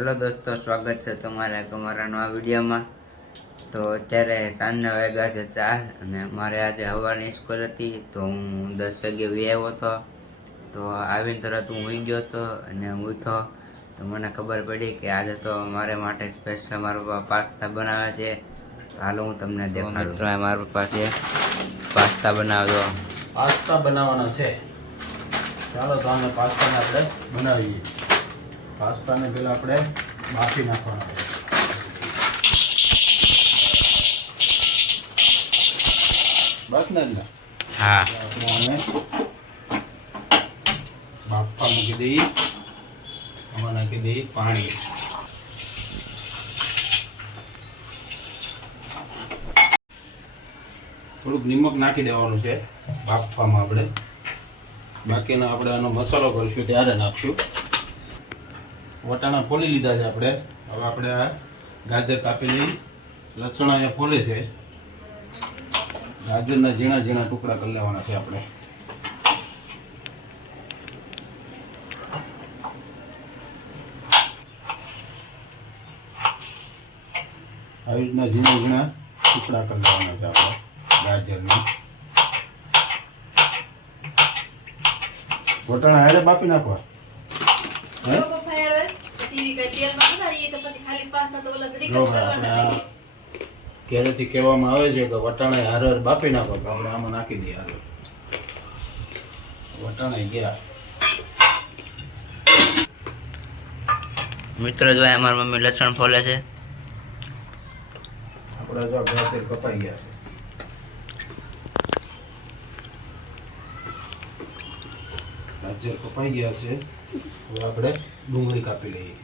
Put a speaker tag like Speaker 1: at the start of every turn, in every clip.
Speaker 1: Hello દોસ્તો સ્વાગત છે તમારા તમારા નવા વિડીયોમાં. તો અત્યારે સાંજના વાગ્યા છે ચાર અને મારે આજે હવાની સ્કૂલ હતી તો હું દસ વાગે વી આવ્યો હતો. તો આવીને તરત હું ઊંઘી ગયો હતો અને હું ઉઠ્યો. તો મને ખબર પડી કે આજે તો મારે માટે સ્પેશિયલ મારા પપ્પા પાસ્તા બનાવે છે. હાલો હું તમને દેખાડું. મિત્રો મારા પપ્પા છે. પાસ્તા બનાવજો.
Speaker 2: પાસ્તા બનાવવાના છે. ચાલો તો આને પાસ્તાને આપણે બનાવીએ. પાસ્તાને પહેલાં આપણે બાફી નાખવાના છે. બસ ને?
Speaker 1: હા.
Speaker 2: બાફવા મૂકી દઈએ એમાં નાખી દઈએ પાણી. થોડુંક નિમક નાખી દેવાનું છે બાફવામાં આપણે. બાકીનો આપણે આનો મસાલો કરીશું ત્યારે નાખશું. વટાણા ફોલી લીધા છે આપણે. હવે આપણે આ ગાજર કાપી લઈ લસણ અહીંયા ફોલે છે. ગાજરના ઝીણા ઝીણા ટુકડા કરી લેવાના છે આપણે. આવી રીતના ઝીણા ઝીણા ટુકડા કરી લેવાના છે આપણે ગાજરના. વટાણા હાડે બાપી નાખવા. હે? જો ભાઈ, આપણે આ ઘરેથી કહેવામાં આવે છે કે વટાણા હાર હાર બાફી નાખો તો આપણે આમાં નાખી દઈએ હાર વટાણા ગયા.
Speaker 1: મિત્રો જો અહીંયા મમ્મી લસણ ફોલે છે.
Speaker 2: આપણે જો ગાજર કપાઈ ગયા છે. ગાજર કપાઈ ગયા છે હવે આપણે ડુંગળી કાપી લઈએ.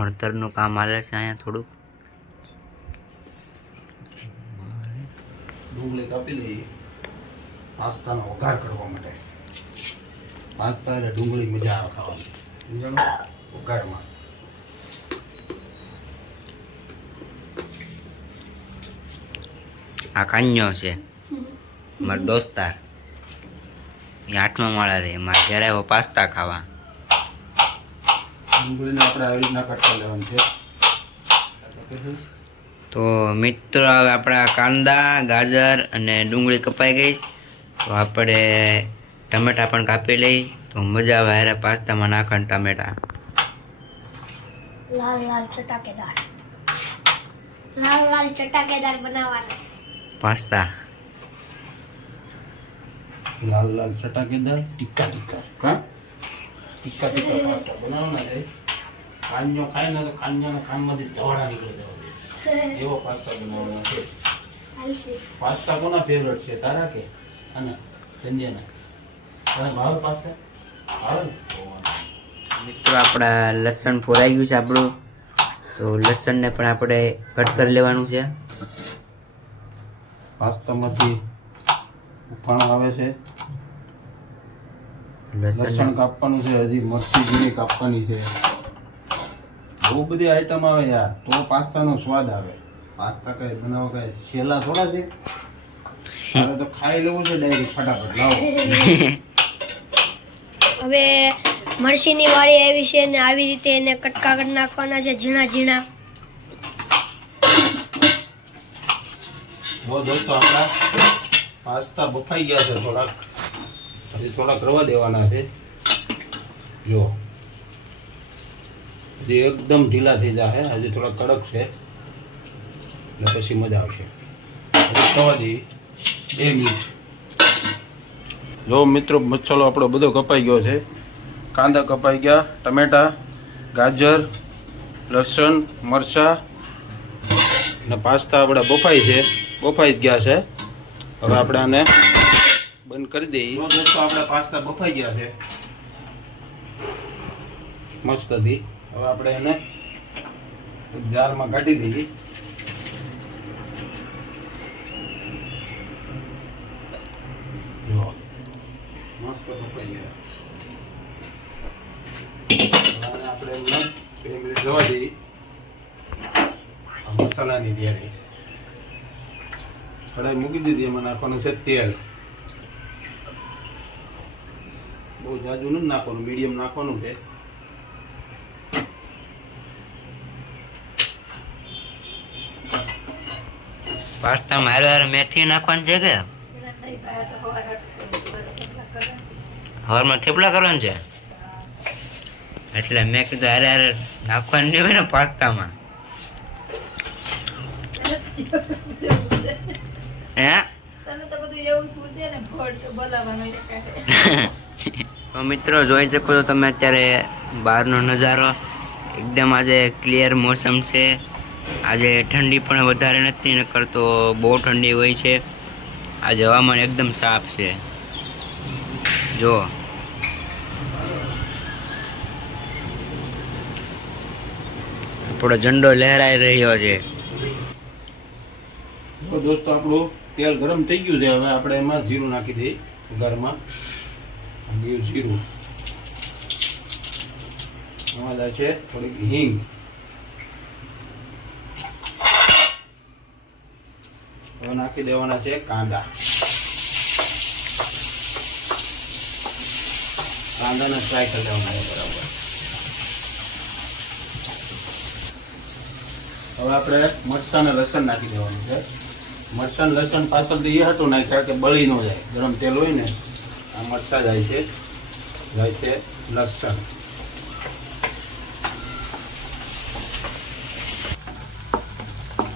Speaker 1: ભણતરનું કામ હાલે છે અહીંયા થોડુંક.
Speaker 2: ડુંગળી કાપી લઈએ. પાસ્તાનો વઘાર કરવા માટે. પાસ્તા એટલે ડુંગળી મજા આવે ખાવાની. સમજાણું? વઘારમાં.
Speaker 1: આ કાન્યો છે. મારો દોસ્તાર. એ આઠમા માળા રહે મારે ઘેર આવ્યો પાસ્તા ખાવા.
Speaker 2: ડુંગળીને આપણે આવી રીતના કટકા લેવાની છે.
Speaker 1: તો મિત્રો હવે આપણા કાંદા ગાજર અને ડુંગળી કપાઈ ગઈ તો આપણે ટમેટા પણ કાપી લઈ. તો મજા આવે હારે પાસ્તામાં નાખવાનું ટમેટા.
Speaker 3: લાલ લાલ ચટાકેદાર. લાલ લાલ ચટાકેદાર બનાવવાના
Speaker 1: પાસ્તા.
Speaker 2: લાલ લાલ ચટાકેદાર ટીકા ટીકા. હા? ટીકા ટીકા પાસ્તા બનાવવાના છે. કાન્યો ખાય ને તો ખાંજાના કાનમાંથી ધવાડા નીકળી જવા એવો પાસ્તા બનાવવાનો છે. પાસ્તા કોના ફેવરેટ છે? તારા કે? અને સંજયના? તને ભાવે પાસ્તા? ભાવે?
Speaker 1: મિત્રો આપણા લસણ ફોરાઈ ગયું છે આપણું. તો લસણને પણ આપણે કટ કરી લેવાનું છે.
Speaker 2: પાસ્તામાંથી ઉફાણ આવે છે. લસણ
Speaker 1: લસણ
Speaker 2: કાપવાનું છે હજી મરચી જીરી કાપવાની છે. બહુ બધી આઈટમ આવે યાર. તો પાસ્તાનો સ્વાદ આવે. પાસ્તા કઈ બનાવવા કઈ છેલ્લા થોડા છે. હવે તો ખાઈ લેવું છે ડાયરેક્ટ ફટાફટ. લાવો.
Speaker 3: હવે મરસીની વાળી આવી છે ને આવી રીતે એને કટકા કરી નાખવાના છે ઝીણા ઝીણા.
Speaker 2: જો દોસ્તો આપણા પાસ્તા બફાઈ ગયા છે થોડાક. હજી થોડાક રવા દેવાના છે. જો. હજી એકદમ ઢીલા થઈ જશે હજી થોડા કડક છે. એટલે પછી મજા આવશે. થવા દઈએ બે મિનિટ. જો મિત્રો મસાલો આપણો બધો કપાઈ ગયો છે. કાંદા કપાઈ ગયા ટમેટા ગાજર લસણ મરચાં અને પાસ્તા આપણા બફાઈ છે. બફાઈ જ ગયા છે. હવે આપણે આને બંધ કરી દઈએ. દોસ્તો આપણા પાસ્તા બફાઈ ગયા છે. મસ્ત હતી હવે આપણે એને જારમાં કાઢી દઈએ. મસ્ત આપણે એમને બે મિનિટ મસાલાની તૈયારી. કઢાઈ મૂકી દીધી, એમાં નાખવાનું છે તેલ. બહુ જાજુ નથી નાખવાનું, મીડિયમ નાખવાનું છે.
Speaker 1: પાસ્તામાં હારે હારે મેથી નાખવાની છે કે હવારમાં થેપલા કરવાનું છે? એટલે મેં કીધું હારે હારે નાખવાનું નહીં હોય ને પાસ્તામાં. હે.
Speaker 4: તો
Speaker 1: મિત્રો જોઈ શકો છો તમે અત્યારે બહારનો નજારો. એકદમ આજે ક્લિયર મોસમ છે. આજે ઠંડી પણ વધારે નથી ને કરતો બહુ ઠંડી હોય છે. આજે હવામાન એકદમ સાફ છે. જો. આપણો ઝંડો લહેરાઈ રહ્યો છે.
Speaker 2: તો દોસ્તો, આપણું તેલ ગરમ થઈ ગયું છે. હવે આપણે એમાં જીરું નાખી દઈએ ઘરમાં. જીરું. એમાં જાય છે થોડીક હિંગ. હવે નાખી દેવાના છે કાંદા. કાંદાને ફ્રાય કરી દેવાના છે બરાબર. હવે આપણે મરચાં અને લસણ નાખી દેવાનું છે. મરચાં લસણ પાછળથી એ હતું નાખ્યા કે બળી ન જાય. ગરમ તેલ હોય ને, આ મરચાં જાય છે. જાય છે લસણ.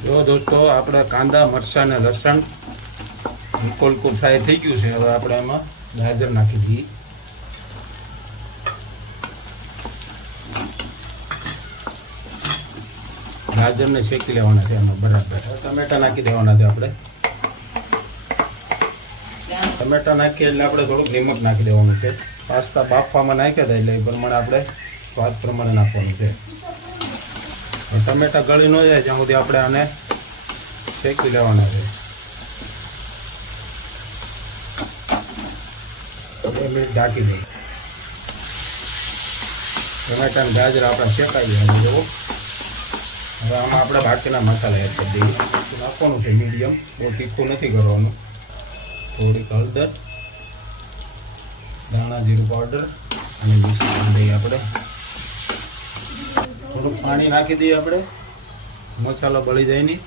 Speaker 2: જો દોસ્તો, આપણે કાંદા, મરચાં અને લસણ હલકું ફ્રાય થઈ ગયું છે. હવે આપણે એમાં ગાજર નાખી દઈએ. ગાજરને શેકી લેવાના છે એમાં બરાબર. ટમેટા નાખી દેવાના છે આપણે. ટમેટા નાખીએ એટલે આપણે થોડુંક નિમક નાખી દેવાનું છે. પાસ્તા બાફવામાં નાખ્યા હતા એટલે એ પ્રમાણે આપણે સ્વાદ પ્રમાણે નાખવાનું છે. ટમેટા ગળી ન જાય ત્યાં સુધી આપણે આને શેકી લેવાના છે. બે મિનિટ ઢાંકી દઈએ. ટમેટા ગાજર આપણે શેકાઈ ગયા જેવું. હવે આમાં આપણે બાકીના મસાલા એડ કરી દઈએ. નાખવાનું છે મીડિયમ. બહુ તીખું નથી કરવાનું. થોડીક હળદર, ધાણા જીરું પાવડર અને મિક્સ કરી દઈએ આપણે. થોડુંક પાણી નાખી દઈએ આપણે. મસાલો બળી જાય નહીં.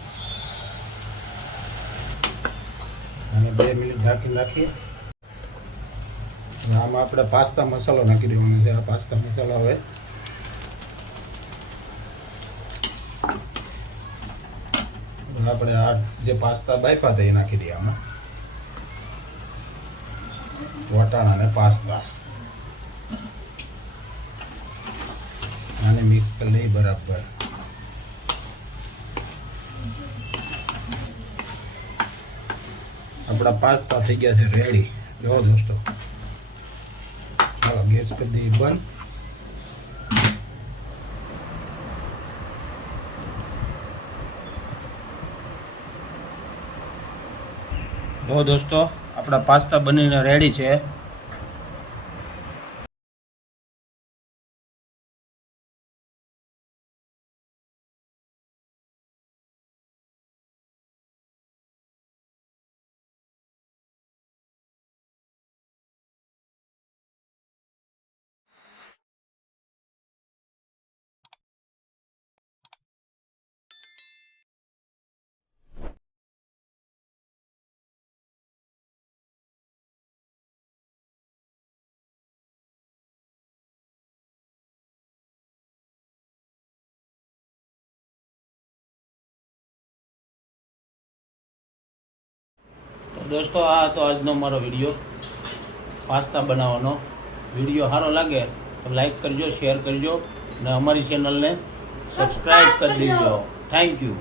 Speaker 2: અને બે મિનિટ ઢાંકી નાખીએ. આમાં આપણે પાસ્તા મસાલો નાખી દેવાનો છે. આ પાસ્તા મસાલો હવે આપણે આ જે પાસ્તા બાફા હતા એ નાખી દઈએ આમાં. વટાણા અને પાસ્તા. આને મિક્સ કરી લઈ બરાબર. આપણા પાસ્તા થઈ ગયા છે રેડી જો દોસ્તો. ચાલો, ગેસ કરી દઈએ બંધ. જો દોસ્તો, આપણા પાસ્તા બનીને રેડી છે. દોસ્તો આ હતો આજનો મારો વીડિયો પાસ્તા બનાવવાનો. વીડિયો સારો લાગે તો લાઈક કરજો શેર કરજો અને અમારી ચેનલને સબસ્ક્રાઈબ કરી દેજો. Thank you